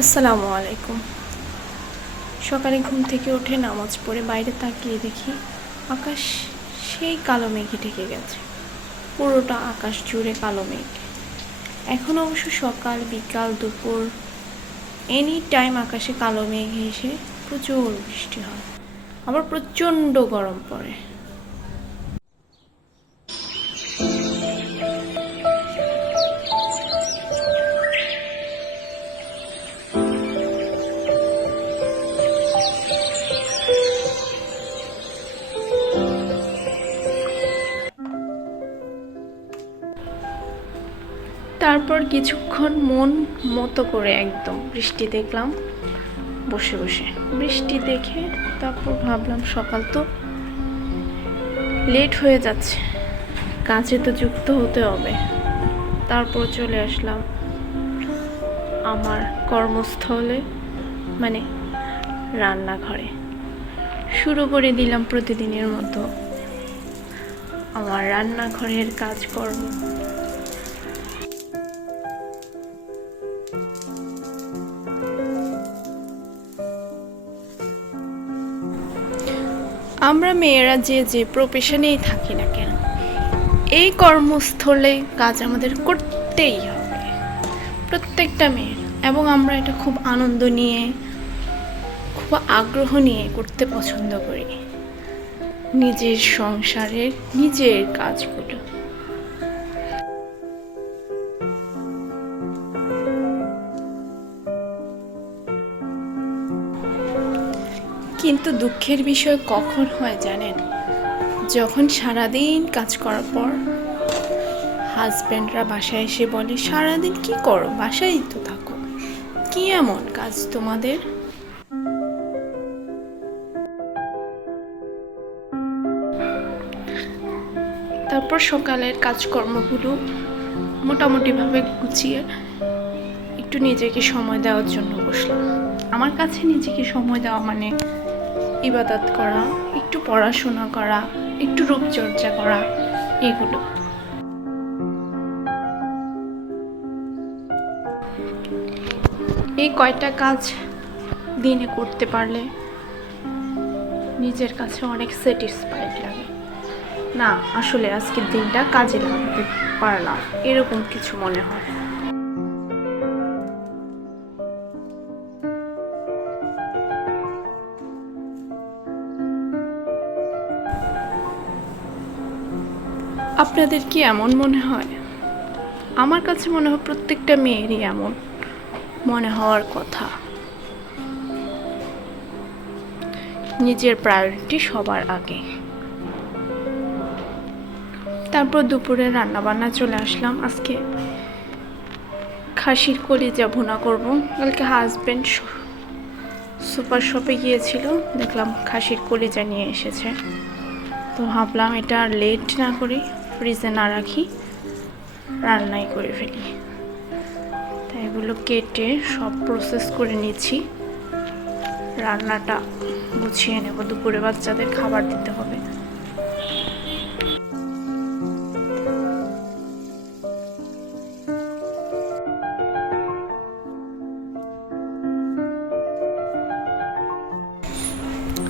আসসালামু আলাইকুম। সকালে ঘুম থেকে উঠে নামাজ পড়ে বাইরে তাকিয়ে দেখি আকাশ সেই কালো মেঘে ঢেকে গেছে। পুরোটা আকাশ জুড়ে কালো মেঘ। এখন অবশ্য সকাল, বিকাল, দুপুর এনি টাইম আকাশে কালো মেঘ এসে প্রচুর বৃষ্টি হয়, আবার প্রচণ্ড গরম পড়ে। তারপর কিছুক্ষণ মন মতো করে একদম বৃষ্টি দেখলাম বসে বসে। বৃষ্টি দেখে তারপর ভাবলাম সকাল তো লেট হয়ে যাচ্ছে, কাজে তো যুক্ত হতে হবে। তারপর চলে আসলাম আমার কর্মস্থলে, মানে রান্নাঘরে। শুরু করে দিলাম প্রতিদিনের মতো আমার রান্নাঘরের কাজকর্ম। আমরা মেয়েরা যে যে প্রফেশনেই থাকি না কেন, এই কর্মস্থলে কাজ আমাদের করতেই হবে, প্রত্যেকটা মেয়ের। এবং আমরা এটা খুব আনন্দ নিয়ে, খুব আগ্রহ নিয়ে করতে পছন্দ করি নিজের সংসারের নিজের কাজগুলো। কিন্তু দুঃখের বিষয় কখন হয় জানেন? যখন সারাদিন কাজ করার পর হাজব্যান্ডরা বাসায় এসে বলে, সারাদিন কি করো, বাসায় তো থাকো, কি এমন কাজ তোমাদের? তারপর সকালের কাজকর্মগুলো মোটামুটিভাবে গুছিয়ে একটু নিজেকে সময় দেওয়ার জন্য বসলাম। আমার কাছে নিজেকে সময় দেওয়া মানে ইবাদত করা, একটু পড়াশোনা করা, একটু রূপচর্চা করা, এগুলো। এই কয়টা কাজ দিনে করতে পারলে নিজের কাছে অনেক স্যাটিসফাইড লাগে। না, আসলে আজকের দিনটা কাজে লাগাতে পারলাম, এরকম কিছু মনে হয়। আপনাদের কি এমন মনে হয়? আমার কাছে মনে হয় প্রত্যেকটা মেয়েরই এমন মনে হওয়ার কথা। নিজের প্রায়োরিটি সবার আগে। তারপর দুপুরে রান্না বান্না চলে আসলাম। আজকে খাসির কলিজা ভুনা করব। কালকে হাজব্যান্ড সুপার শপে গিয়েছিল, দেখলাম খাসির কলিজা নিয়ে এসেছে। তো ভাবলাম এটা আর লেট না করি, ফ্রিজে না রাখি, রান্নাই করে ফেলি। তাই এগুলো কেটে সব প্রসেস করে নিচ্ছি। রান্নাটা গুছিয়ে নেব, দুপুরে বাচ্চাদের খাবার দিতে হবে।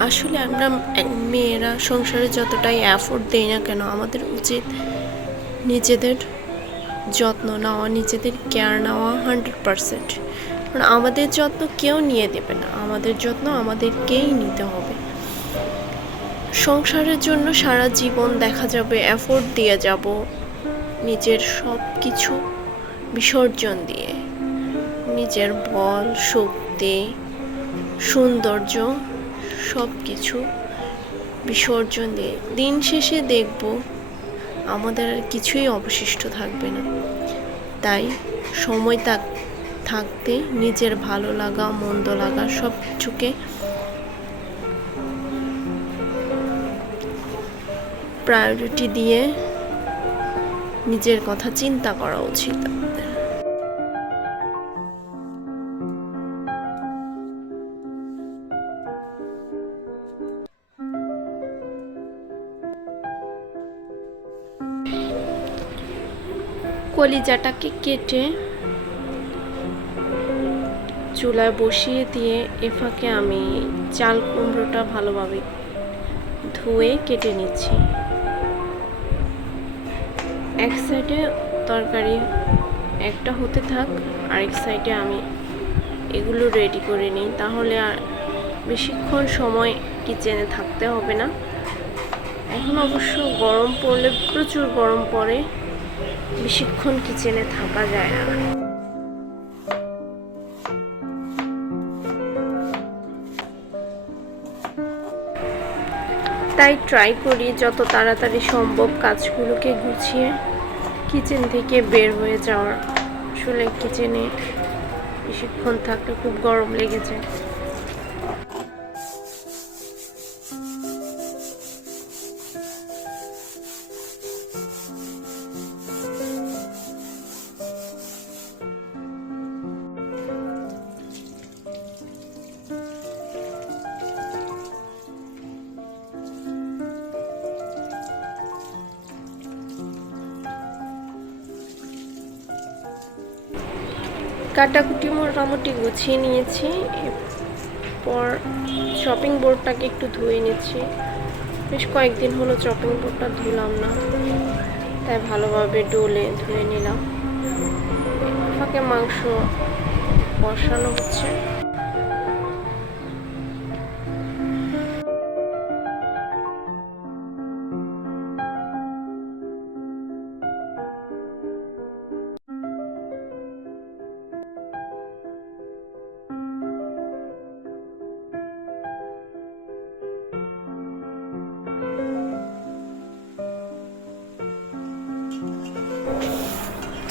আসলে আমরা মেয়েরা সংসারে যতটাই এফোর্ট দেই না কেন, আমাদের উচিত নিজেদের যত্ন নেওয়া, নিজেদের কেয়ার নেওয়া 100%। কারণ আমাদের যত্ন কেউ নিয়ে দেবে না, আমাদের যত্ন আমাদেরকেই নিতে হবে। সংসারের জন্য সারা জীবন দেখা যাবে এফোর্ট দিয়ে যাব, নিজের সব কিছু বিসর্জন দিয়ে, নিজের বল, শক্তি, সৌন্দর্য সব কিছু বিসর্জন দিয়ে দিন শেষে দেখব আমাদের আর কিছুই অবশিষ্ট থাকবে না। তাই সময় থাকতে নিজের ভালো লাগা, মন্দ লাগা সব কিছুকে প্রায়োরিটি দিয়ে নিজের কথা চিন্তা করা উচিত আমাদের। কলিজাটাকে কেটে চুলায় বসিয়ে দিয়ে এ ফাঁকে আমি চাল কুমড়োটা ভালোভাবে ধুয়ে কেটে নিচ্ছি। এক সাইডে তরকারি একটা হতে থাক, আরেক সাইডে আমি এগুলো রেডি করে নিই, তাহলে আর বেশিক্ষণ সময় কিচেনে থাকতে হবে না। এখন অবশ্য গরম পড়লে প্রচুর গরম পড়ে, বেশিক্ষণ কিচেনে থাকা যায় না। তাই ট্রাই করি যত তাড়াতাড়ি সম্ভব কাজগুলোকে গুছিয়ে কিচেন থেকে বের হয়ে যাওয়ার। আসলে কিচেনে বেশিক্ষণ থাকলে খুব গরম লেগে যায়। কাটাকুটি মোটামুটি গুছিয়ে নিয়েছি। এরপর চপিং বোর্ডটাকে একটু ধুয়ে নিচ্ছি। বেশ কয়েকদিন হলো চপিং বোর্ডটা ধুলাম না, তাই ভালোভাবে ডোলে ধুয়ে নিলাম। ফাঁকে মাংস বসানো হচ্ছে।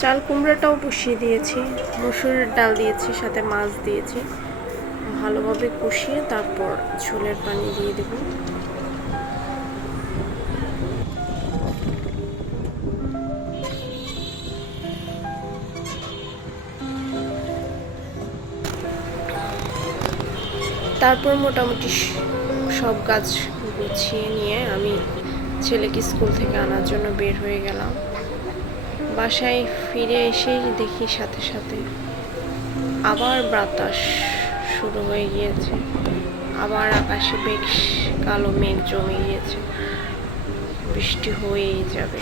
চাল কুমড়াটাও বসিয়ে দিয়েছি, মসুরের ডাল দিয়েছি, সাথে মাছ দিয়েছি। ভালোভাবে কষিয়ে তারপর ঝোলের পানি দিয়ে দেব। তারপর মোটামুটি সব কাজ গুছিয়ে নিয়ে আমি ছেলেকে স্কুল থেকে আনার জন্য বের হয়ে গেলাম। বাসায় ফিরে এসেই দেখি সাথে সাথে আবার বাতাস শুরু হয়ে গিয়েছে, আবার আকাশে বেশ কালো মেঘ জমে গিয়েছে, বৃষ্টি হয়েই যাবে।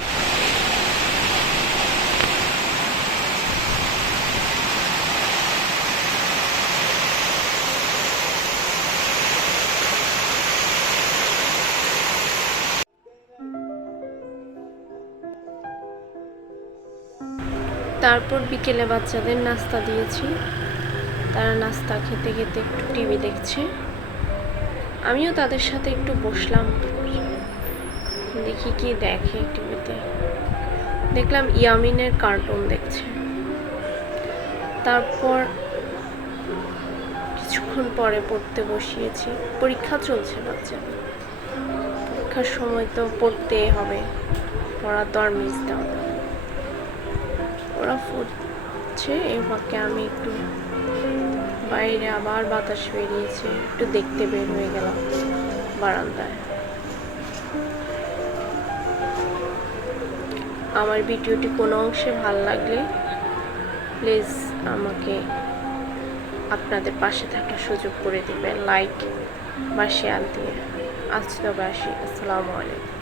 তারপর বিকেলে বাচ্চাদের নাস্তা দিয়েছি, তারা নাস্তা খেতে খেতে একটু টিভি দেখছে। আমিও তাদের সাথে একটু বসলাম, দেখি কি দেখে টিভিতে। দেখলাম ইয়ামিনের কার্টুন দেখছে। তারপর কিছুক্ষণ পরে পড়তে বসিয়েছি। পরীক্ষা চলছে বাচ্চাদের, পরীক্ষার সময় তো পড়তেই হবে, পড়া তো আর মিস দেওয়া যাবে। ওরা পড়ছে, এই ফাঁকে আমি একটু বাইরে আবার বাতাস বেরিয়েছে, একটু দেখতে বের হয়ে গেলাম বারান্দায়। আমার ভিডিওটি কোনো অংশে ভালো লাগলে প্লিজ আমাকে আপনাদের পাশে থাকার সুযোগ করে দিবেন, লাইক বা শেয়ার দিয়ে। আজ তবে আসি, আসসালামু আলাইকুম।